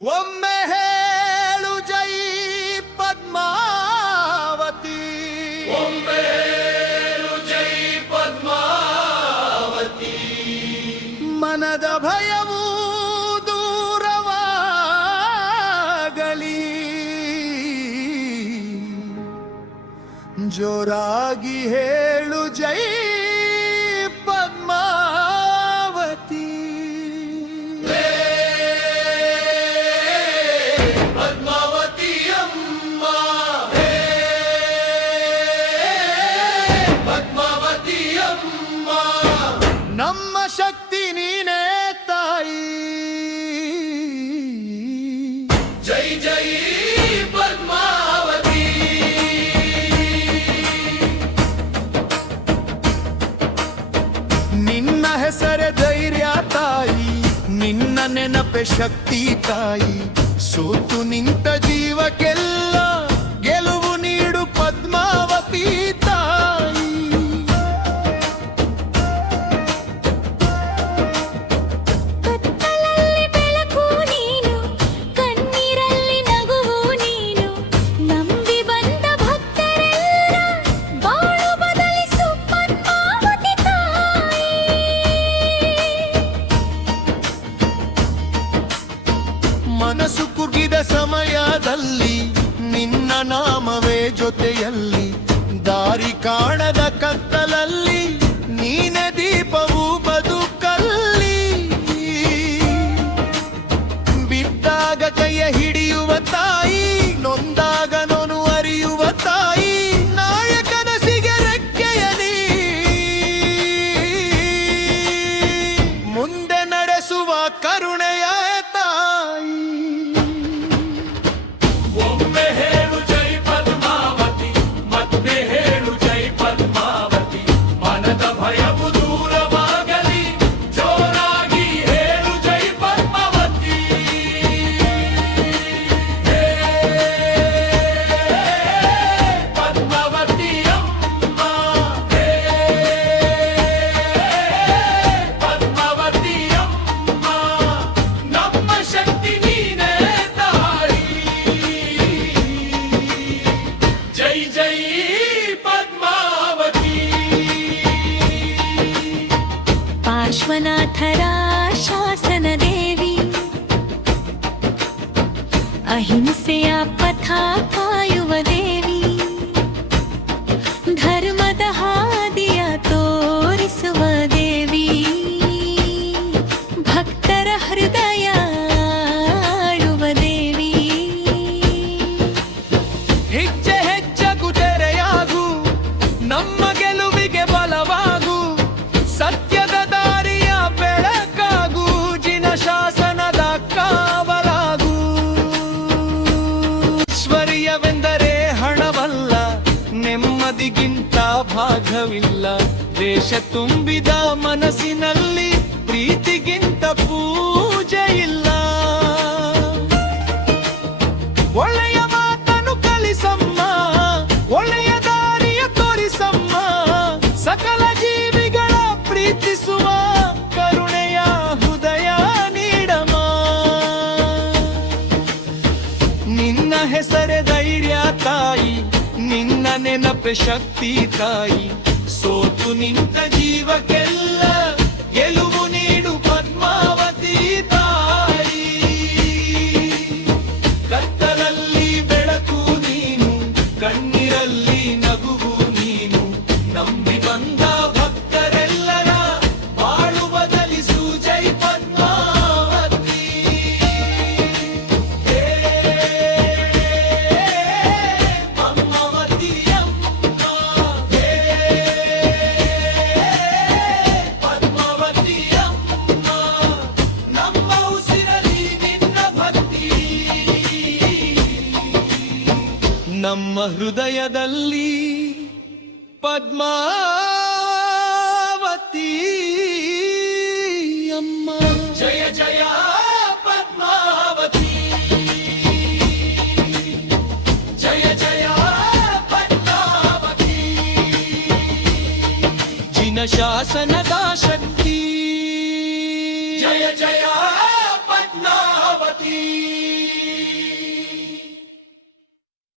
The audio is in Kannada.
ಒಮ್ಮೆ ಹೇಳು ಜೈ ಪದ್ಮಾವತಿ, ಒಮ್ಮೆ ಹೇಳು ಜೈ ಪದ್ಮಾವತಿ. ಮನದ ಭಯವೂ ದೂರವಾಗಲಿ, ಜೋರಾಗಿ ಹೇಳು ಜೈ ಪದ್ಮಾವತಿ. ಪದ್ಮಾವತಿ ಅಮ್ಮ, ಪದ್ಮಾವತಿ ಅಮ್ಮ, ನಮ್ಮ ಶಕ್ತಿ ನೀನೇ ತಾಯಿ. ಜೈ ಜೈ ಪದ್ಮಾವತಿ. ನಿನ್ನ ಹೆಸರೇ ಧೈರ್ಯ ತಾಯಿ, ನಿನ್ನ ನೆನಪೆ ಶಕ್ತಿ ತಾಯಿ. ಸೋತು ನಿಂತ ಜೀವಕ್ಕೆಲ್ಲ ಗೆಲುವು ನೀಡು ಪದ್ಮಾವತಿ ತಾಯಿ. ಕತ್ತಲಲ್ಲಿ ಬೆಳಕು ನೀನು, ಕಣ್ಣೀರಲ್ಲಿ ನಗುವು ನೀನು. ನಂಬಿ ಬಂದ ಭಕ್ತರೆಲ್ಲ ಬಾಳು ಬದಲಿಸು ಪದ್ಮಾವತಿ ತಾಯಿ. ಮನಸ್ಸು ಕುಗ್ಗಿದ ಸಮಯದಲ್ಲಿ ನಿನ್ನ ನಾಮವೇ ಜೊತೆಯಲ್ಲಿ. ದಾರಿ ಕಾಣದ ಕತ್ತಲಲ್ಲಿ ನೀನೆ ದೀಪವು ಬದುಕಲ್ಲಿ. ಬಿದ್ದಾಗ ಕೈಯ ಹಿಡಿಯುವ ತಾಯಿ, ನೊಂದಾಗ ನೋನು ಅರಿಯುವ ತಾಯಿ. ನಾಯಕನ ಸಿಗೆ ರೆಕ್ಕೆಯಲಿ ಮುಂದೆ ನಡೆಸುವ ಕರುಣೆಯ ತಾಯಿ. ಒಮ್ಮೆ ಹೇಳು ಜೈ ಪದ್ಮಾವತಿ, ಮತ್ತೆ ಹೇಳು ಜೈ ಪದ್ಮಾವತಿ. ಮನದ ಭಯವು ದೂರವಾಗಲಿ, ಜೋರಾಗಿ ಹೇಳು ಜೈ ಪದ್ಮಾವತಿ. ಹೇ ಪದ್ಮಾವತಿ ಅಮ್ಮ, ಹೇ ಪದ್ಮಾವತಿ ಅಮ್ಮ, ನಮ್ಮ ಶಕ್ತಿ ನೀನೇ ತಾಯಿ. ಜೈ ಜೈ ಪದ್ಮಾವತಿ. ಪಾರ್ಶ್ವನಾಥರ ಶಾಸನ ದೇವಿ, ಅಹಿಂಸೆಯ ಪಥ ಕಾಯುವ ದೇವಿ. ಧರ್ಮದ ಹಾದಿಯ ತೋರಿಸುವ ದೇವಿ, ಭಕ್ತರ ಹೃದಯ ಆಳುವ ದೇವಿ. ಹೆಜ್ಜೆ ಹೆಜ್ಜೆಗೂ ತೆರೆಯಾಗು, ನಮ್ಮ ಗೆಲುವಿಗೆ ಬಲವಾಗು. ಸತ್ಯದ ದಾರಿಯ ಬೆಳಕಾಗು, ಜಿನ ಶಾಸನದ ಕಾವಲಾಗು. ಐಶ್ವರ್ಯವೆಂದರೆ ಹಣವಲ್ಲ, ನೆಮ್ಮದಿಗಿಂತ ಭಾಗವಿಲ್ಲ. ದೇಶ ತುಂಬಿದ ಮನಸ್ಸಿನಲ್ಲಿ ಪ್ರೀತಿಗಿಂತ ಪೂಜೆ ಇಲ್ಲ. ಒಳ್ಳೆಯ ಮಾತನ್ನು ಕಲಿಸಮ್ಮ, ಒಳ್ಳೆಯ ದಾರಿಯ ತೋರಿಸಮ್ಮ. ಸಕಲ ಜೀವಿಗಳ ಪ್ರೀತಿಸುವ ಕರುಣೆಯ ಹೃದಯ ನೀಡಮ್ಮ. ನಿನ್ನ ಹೆಸರೇ ಧೈರ್ಯ ತಾಯಿ, ನಿನ್ನ ನೆನಪೆ ಶಕ್ತಿ ತಾಯಿ. ಸೋತು ನಿಂತ ಜೀವಕ್ಕೆಲ್ಲ ಗೆಲುವು ನೀಡು ಪದ್ಮಾವತಿ ತಾಯಿ. ಕತ್ತಲಲ್ಲಿ ಬೆಳಕು ನೀನು, ಕಣ್ಣೀರಲ್ಲಿ ನಗುವು ನೀನು. ನಂಬಿ ಬಂದ ಭಕ್ತರೆಲ್ಲರ ಬಾಳು ಬದಲಿಸು ಜೈ ಪದ್ಮಾವತಿ. ಹೇ ಪದ್ಮಾವತಿ ಅಮ್ಮ, ಹೇ ಪದ್ಮಾವತಿ ಅಮ್ಮ, ನಮ್ಮ ಉಸಿರಲಿ ನಿನ್ನ ಭಕ್ತಿ. ನಮ್ಮ ಹೃದಯದಲ್ಲಿ ಪದ್ಮಾ